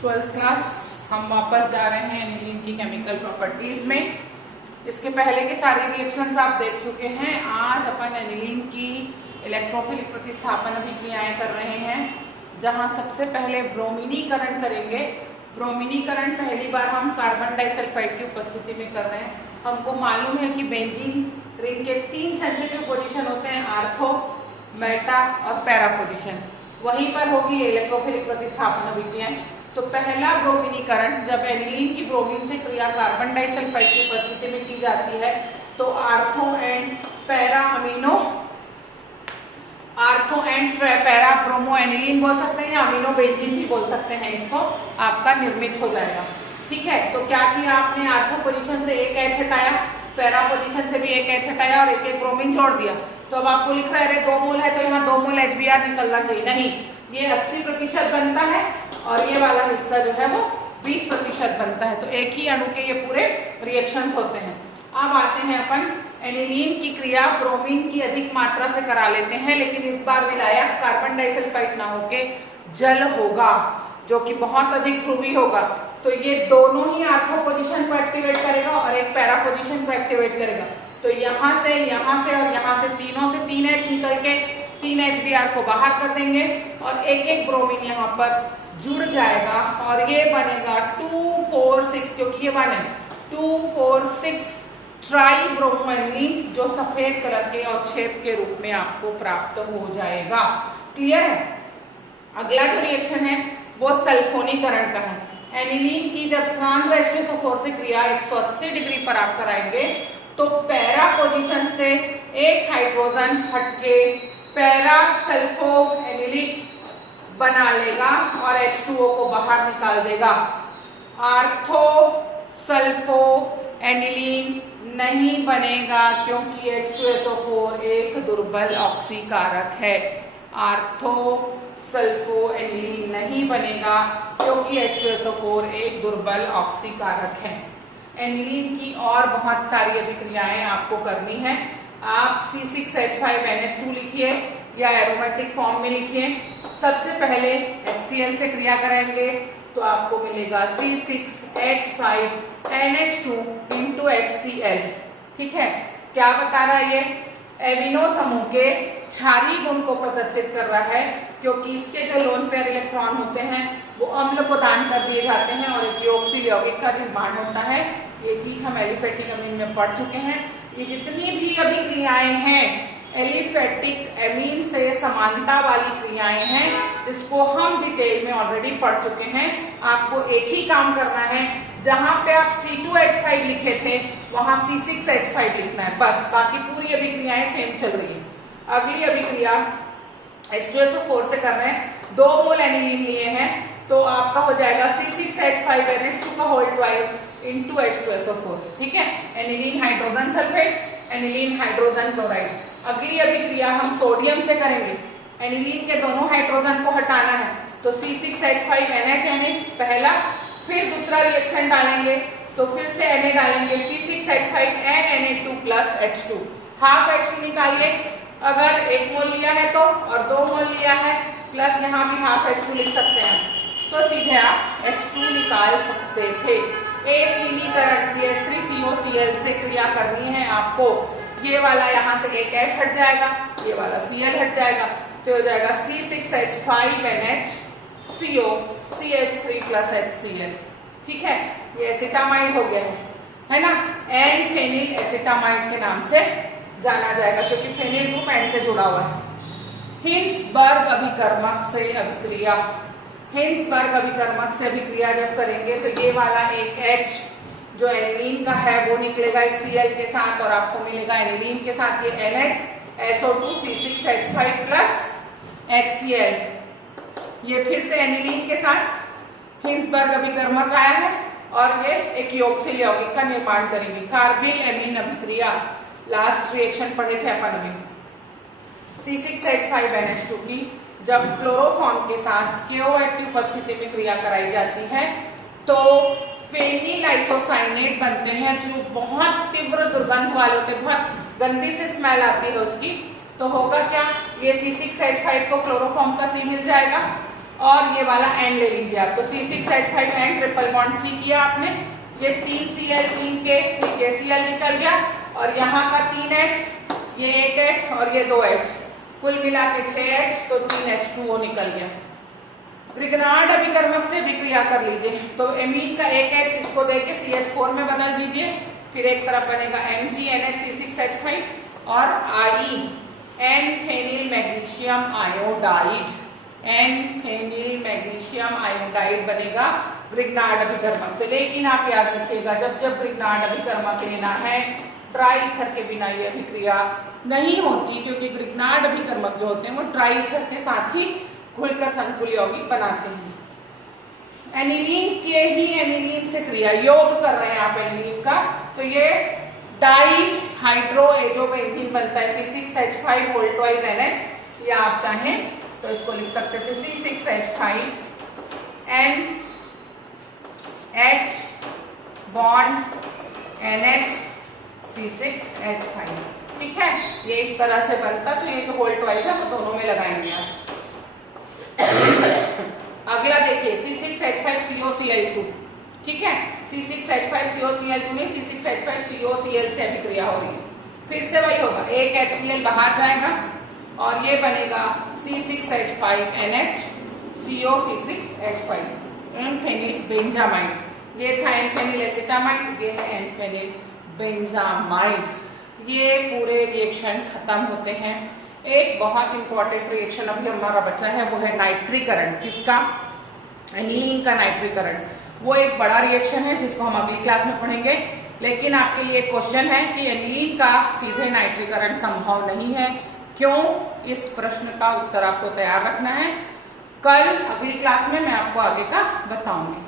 12th class हम वापस जा रहे हैं एनिलीन की केमिकल प्रॉपर्टीज में। इसके पहले के सारे रिएक्शंस आप देख चुके हैं। आज अपन एनिलीन की इलेक्ट्रोफिलिक प्रतिस्थापन अभिक्रियाएं कर रहे हैं, जहां सबसे पहले ब्रोमीनीकरण करेंगे। ब्रोमीनीकरण पहली बार हम कार्बन डाइसल्फाइड की उपस्थिति में कर रहे हैं। हमको मालूम है कि बेंजीन रिंग के 3 सेंसिटिव पोजीशन होते हैं, आर्थो, मेटा और पैरा पोजीशन। वहीं पर होगी इलेक्ट्रोफिलिक प्रतिस्थापन अभिक्रियाएं। तो पहला ब्रोमीनीकरण जब एनिलीन की ब्रोमीन से क्रिया कार्बन डाइसल्फाइड की उपस्थिति में की जाती है तो ortho and para bromo aniline बोल सकते हैं या अमीनो बेंजीन भी बोल सकते हैं, इसको आपका निर्मित हो जाएगा। ठीक है, तो क्या किया आपने, आर्थो पोजीशन से एक एच हटाया, पैरा पोजीशन से भी एक एच हटाया और एक एक ब्रोमीन छोड़ दिया। तो अब आपको लिख रहा है 2 मोल है तो यहाँ 2 मोल HBr निकलना चाहिए। नहीं, ये 80% बनता है और ये वाला हिस्सा जो है वो 20% बनता है। तो एक ही अणु के ये पूरे रिएक्शंस होते हैं। अब आते हैं अपन एनिलीन की क्रिया ब्रोमीन की अधिक मात्रा से करा लेते हैं, लेकिन इस बार विलायक कार्बन डाइसल्फाइड ना होके जल होगा, जो कि बहुत अधिक ध्रुवी होगा। तो ये दोनों ही आर्थो पोजीशन को एक्टिवेट करेगा और एक पैरा पोजीशन को एक्टिवेट करेगा। तो यहाँ से और यहाँ से तीनों से 3H निकल के 3 HBr को बाहर कर देंगे और एक एक ब्रोमीन यहाँ पर जुड़ जाएगा और ये बनेगा 2,4,6, क्योंकि ये 1 है, 2,4,6 ट्राई ब्रोमो एनिलीन, जो सफेद कलर के और छेद के रूप में आपको प्राप्त हो जाएगा। क्लियर है? अगला जो रिएक्शन है वो सल्फोनीकरण का है। एनिलीन की जब सांद्र H2SO4 से क्रिया 180 डिग्री पर आप कराएंगे तो पैरा पोजीशन से एक हाइड्रोजन हटके पैरा सल्फो एनिलिक बना लेगा और H2O को बाहर निकाल देगा। आर्थो सल्फो एनिलीन नहीं बनेगा क्योंकि H2SO4 एक दुर्बल ऑक्सीकारक है। आर्थो सल्फो एनिलीन नहीं बनेगा क्योंकि H2SO4 एक दुर्बल ऑक्सीकारक है। एनिलीन की और बहुत सारी अभिक्रियाएं आपको करनी है। आप C6H5NH2 लिखिए या एरोमेटिक फॉर्म में लिखिए। सबसे पहले HCl से क्रिया कराएंगे तो आपको मिलेगा C6H5NH2 into HCl। ठीक है, क्या बता रहा है ये? एमिनो समूह के क्षारीय गुण को प्रदर्शित कर रहा है, क्योंकि इसके जो लोन पेयर इलेक्ट्रॉन होते हैं वो अम्ल को दान कर दिए जाते हैं और एक योगशील यौगिक का निर्माण होता है। ये चीज हम एलिफेटिक अमीन में पढ़ चुके हैं। ये जितनी भी अभिक्रियाएं हैं एलिफेटिक एमीन से समानता वाली क्रियाएं हैं, जिसको हम डिटेल में ऑलरेडी पढ़ चुके हैं। आपको एक ही काम करना है, जहां पे आप C2H5 लिखे थे वहां C6H5 लिखना है, बस। बाकी पूरी अभिक्रियाएं सेम चल रही है। अगली अभिक्रिया H2SO4 से कर रहे हैं, 2 मोल एनिलीन लिए हैं तो आपका हो जाएगा C6H5NH2 का होल ट्वाइस into H2SO4। ठीक है, aniline hydrogen sulphate, aniline hydrogen chloride. अगली अभिक्रिया हम सोडियम से करेंगे। एनिलीन के दोनों हाइड्रोजन को हटाना है तो C6H5NH पहला, फिर दूसरा रिएक्शन डालेंगे तो फिर से Na डालेंगे, C6H5NNA2 plus H2। Half H2 निकालिए, अगर 1 मोल लिया है तो, और 2 मोल लिया है प्लस यहाँ भी हाफ H2 लिख सकते हैं, तो सीधे आप H2 निकाल सकते थे। एसिनीकरण CH3COCl से क्रिया करनी है आपको। ये वाला यहाँ से एक H हट जाएगा, ये वाला Cl हट जाएगा, तो हो जाएगा C6H5NHCO CH3 प्लस HCl। ठीक है, ये एसिटामाइड हो गया है ना। एन फेनिल एसिटामाइड के नाम से जाना जाएगा क्योंकि फेनिल ग्रुप एन से जुड़ा हुआ है। हिंसबर्ग अभिकर्मक से अभिक्रिया, हिंसबर्ग अभिकर्मक से अभिक्रिया जब करेंगे तो ये वाला एक H जो एनिलीन का है वो निकलेगा इस Cl के साथ और आपको मिलेगा एनिलीन के साथ ये NH SO2 C6H5 plus HCl। ये फिर से एनिलीन के साथ हिंसबर्ग अभिकर्मक आया है और ये एक योगशील यौगिक का निर्माण करेंगे। कार्बिल एमीन अभिक्रिया लास्ट रिएक्शन पढ़े थे अपन में। C6H5NH2 की जब क्लोरोफॉर्म के साथ KOH की उपस्थिति में क्रिया कराई जाती है तो फेनिल आइसोसाइनेट बनते हैं, जो बहुत तीव्र दुर्गंध वाले होते हैं, बहुत गंदी से स्मेल आती है उसकी। तो होगा क्या, ये C6H5 को क्लोरोफॉर्म का C मिल जाएगा और ये वाला N ले लीजिए आप। तो C6H5N ट्रिपल बॉन्ड C किया आपने, ये 3Cl 3K, ठीक है, Cl निकल गया और यहाँ का 3H, ये 1H और ये 2H, कुल मिला के 6H, तो 3H2O निकल गया। ग्रिग्नार्ड अभिकर्मक से विक्रिया कर लीजिए। तो एमीन का 1H इसको देके CH4 में बदल दीजिए, फिर एक तरफ बनेगा MgNH6H5 और I N-फेनिल मैग्नीशियम आयोडाइड, N-फेनिल मैग्नीशियम आयोडाइड बनेगा ग्रिग्नार्ड अभिकर्मक से। लेकिन आप याद रखिएगा, जब जब ग्रिग्नार्ड अभिकर्मक लेना है, ट्राई ईथर के बिना ये अभिक्रिया नहीं होती, क्योंकि ग्रिग्नार्ड अभिकर्मक जो होते हैं वो ट्राई ईथर के साथ ही घुलकर संकुल यौगिक बनाते हैं। एनिलीन के ही एनिलीन से क्रिया, योग कर रहे हैं आप एनिलीन का, तो ये डाई हाइड्रो एजोबेंजीन बनता है C6H5 होल ट्वाइस NH, या आप चाहें तो इसको लिख सकते थे C6H5 NH bond NH C6H5, ठीक है, ये इस तरह से बनता। तो ये जो होल ट्वाइस है वो दोनों में लगाएंगे आप। अगला देखिए C6H5COCl2, ठीक है, C6H5COCl2 नहीं, C6H5COCl से अभिक्रिया हो रही है। फिर से वही होगा, एक HCl बाहर जाएगा और ये बनेगा C6H5NH CO C6H5 N-phenyl benzamide, ये था एन-फेनिल एसिटामाइड, ये है एन-फेनिल बेंजामाइड। ये पूरे रिएक्शन खत्म होते हैं। एक बहुत इंपॉर्टेंट रिएक्शन अभी हमारा बचा है, वो है नाइट्रीकरण। किसका? एनिलीन का नाइट्रीकरण। वो एक बड़ा रिएक्शन है जिसको हम अगली क्लास में पढ़ेंगे, लेकिन आपके लिए क्वेश्चन है कि एनिलीन का सीधे नाइट्रीकरण संभव नहीं है। क्यों? इस प्रश्न का उत्तर आपको तैयार रखना है। कल अगली क्लास में मैं आपको आगे का बताऊंगी।